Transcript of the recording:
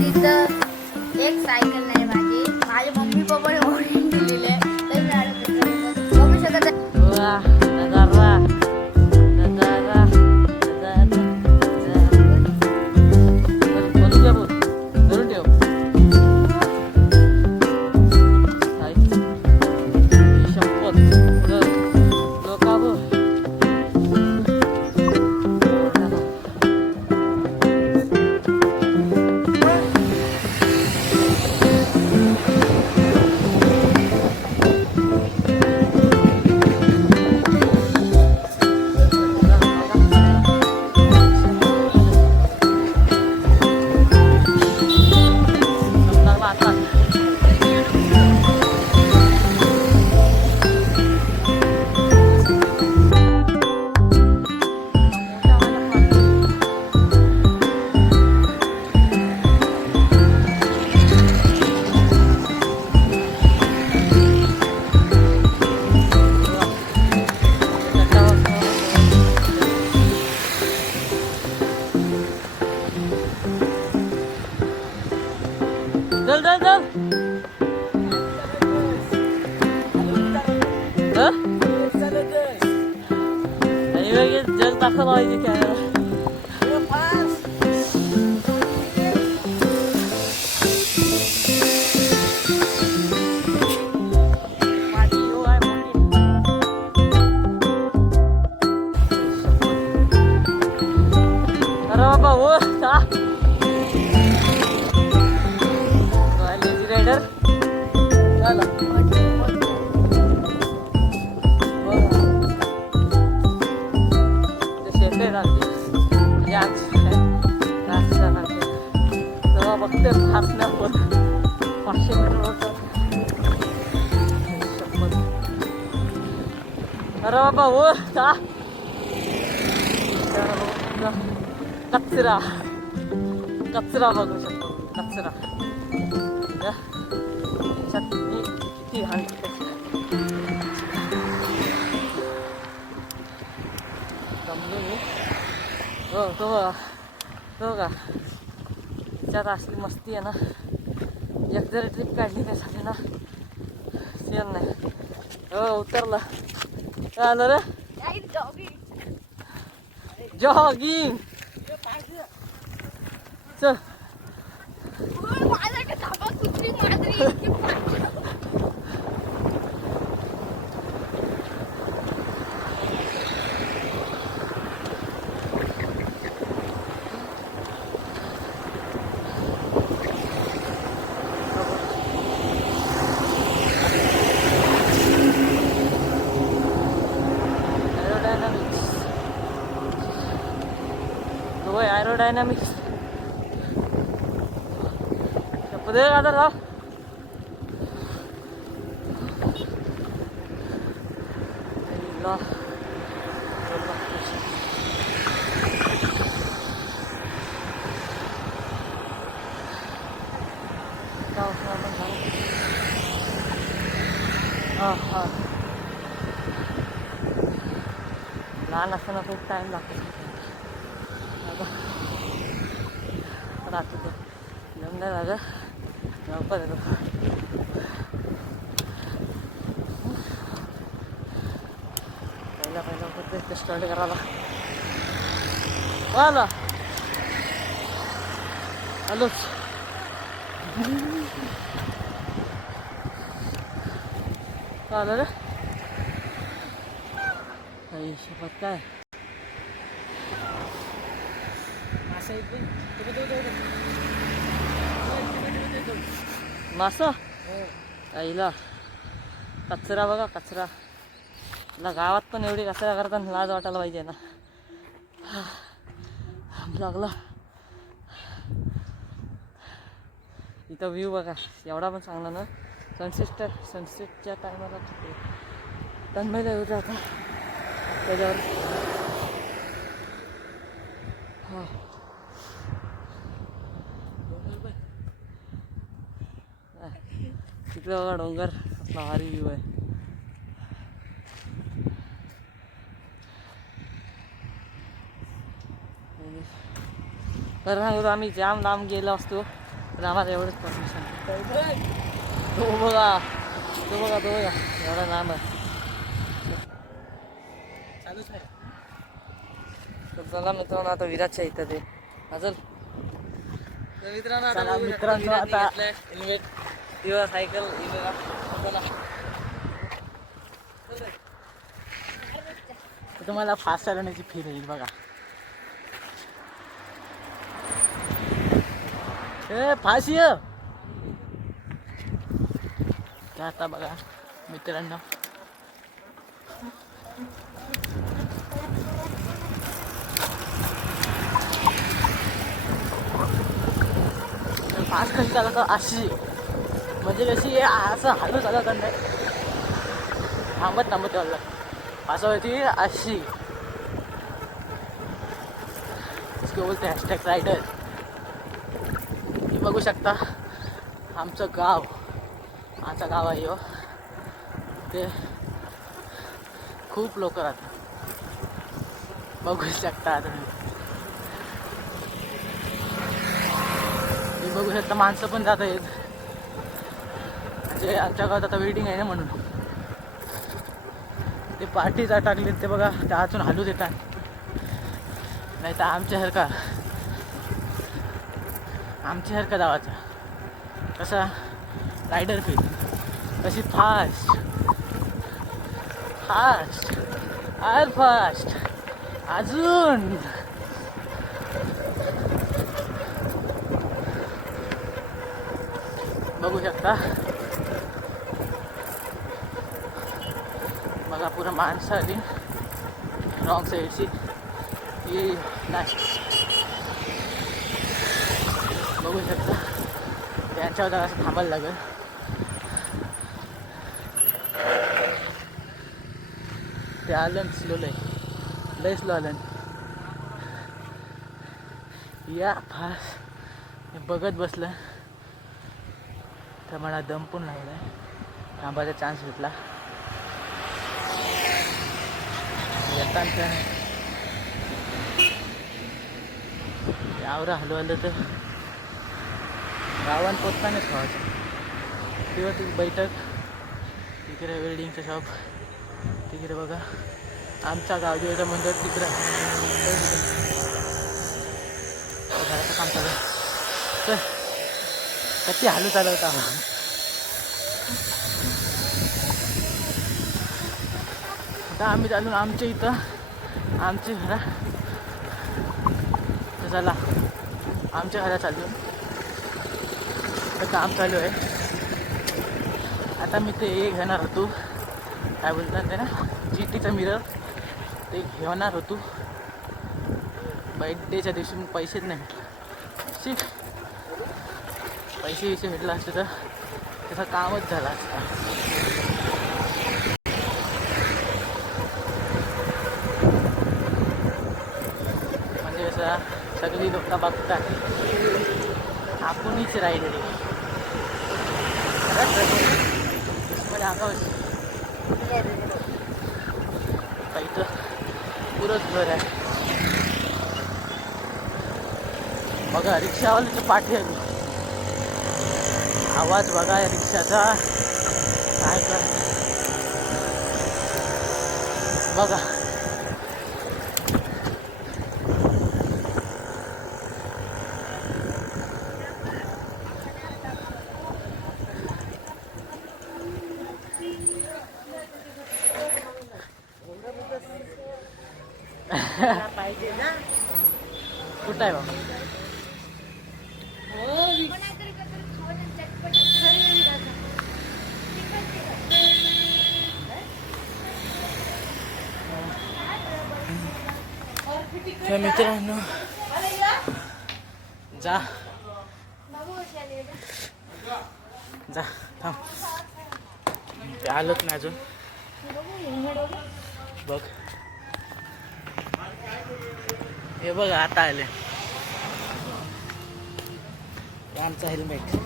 तिथं एक सायकल नाही माझी, माझे मम्मी पप्पाने ओढून दिलेले आहे. तर मी आलो पेट्रोल बघू शकत आहे. नजारा नजारा नजारा बोलू द्या, बोल धरून ठेव. शपथ लोका बोल. चल चल चल. जग दाखवलं पाहिजे काय. अरे बाबा हो का रायडर चला. शेते राहते तेव्हा बघते फासण्यावर 500 मीटर होतं. अरे बाबा हो का कचरा कचरा बघू शकतो. कचरा किती हाल. हो तो का त्याच्यात असली मस्ती आहे ना. एक जरी ट्रिप काढली त्यासाठी ना सेम नाही. हो उतरला आलं रे जॉगिंग. चल aerodynamics puede ada lah. Allah kau sama ah lana sana खूप टाइम लागतो. राहतो तो लग्न झालं लवकर येतो. पहिला ते स्टार्ट करायला आला आलोच. आलं रे काही शपथ काय मासा आईला कचरा बघा कचरा. ना गावात पण एवढी कचरा करताना लाज वाटायला पाहिजे ना. लागला इथं व्ह्यू बघा एवढा पण चांगला ना. सनसेटच्या टायमाला तन्मयला येऊ आता त्याच्यावर. हा तिकडे बघा डोंगर कसला भारी व्ह्यू आहे. तर सांगतो आम्ही जाम लांब गेलो असतो तर आम्हाला एवढंच परमिशन. तो बघा एवढा लांब आहे. चालूच आहे. तर चला मित्रांनो, आता विराटच्या इथं ते अजून मित्रांनो आता हेल्मेट किंवा सायकल तुम्हाला फास्ट चालवण्याची फील येईल बघा. फास्ट ये आता बघा मित्रांनो. फास्ट कशी चालवतात अशी, म्हणजे कशी असं हलू चालवतात नाही, थांबत तेवढं असं होती अशी. इसको बोलते हॅशटॅग रायडर. बघू शकता आमचं गाव आहे हो. ते खूप लोक राहतात, बघू शकता तुम्ही. बघू शकता माणसं पण जात आहेत, म्हणजे आमच्या गावात आता वेटिंग आहे ना म्हणून. ते पार्टीज टाकलेत ते बघा, त्या अजून हलूच येतात. नाही तर आमच्यासारखा धावाचा कसा रायडर फील, तशी फास्ट अजून. बघू शकता बघा, पुरा माणसं आली रॉंग साईडची. ही बघू शकता त्यांच्यावर जरा असं थांबायला लागेल. ते आलं स्लो, लय स्लो आलं. या फास्ट बघत बसलं तर मला दम पण लागला, थांबायचा चान्स भेटला. येताना यावर हलवलं तर गावात पोचतानाच व्हायचं. तेव्हा ती बैठक, तिकडे वेल्डिंगचं शॉप, तिकडे बघा आमचा गावदेवाचं मंदिर, तिकडं घराचं काम चालू. तर कधी हलू चालवता. आता आम्ही चालून आमच्या इथं आमच्या घरा, चला आमच्या घरा चालून काम चालू आहे. आता मी ते घेणार होतो, काय बोलतात ते ना, GTचा मिरर, ते घेणार होतो. बर्थडेच्या दिवशी मग पैसेच नाही भेटले. पैसे भेटला असते तर त्याचं कामच झालं असतं. म्हणजे कसं सगळी लोक बघतात आपणच राहिलेली म्हणजे आकाश इथं पुरंच घर आहे बघा. रिक्षावाल्याची पाठी आली, आवाज बघा या रिक्षाचा काय कर बघा. पाहिजे ना कुठं आहे बाबा. मित्रांनो जा थांब, ते आलंच नाही अजून. बघ हे बघ आता आले आमचा हेल्मेट.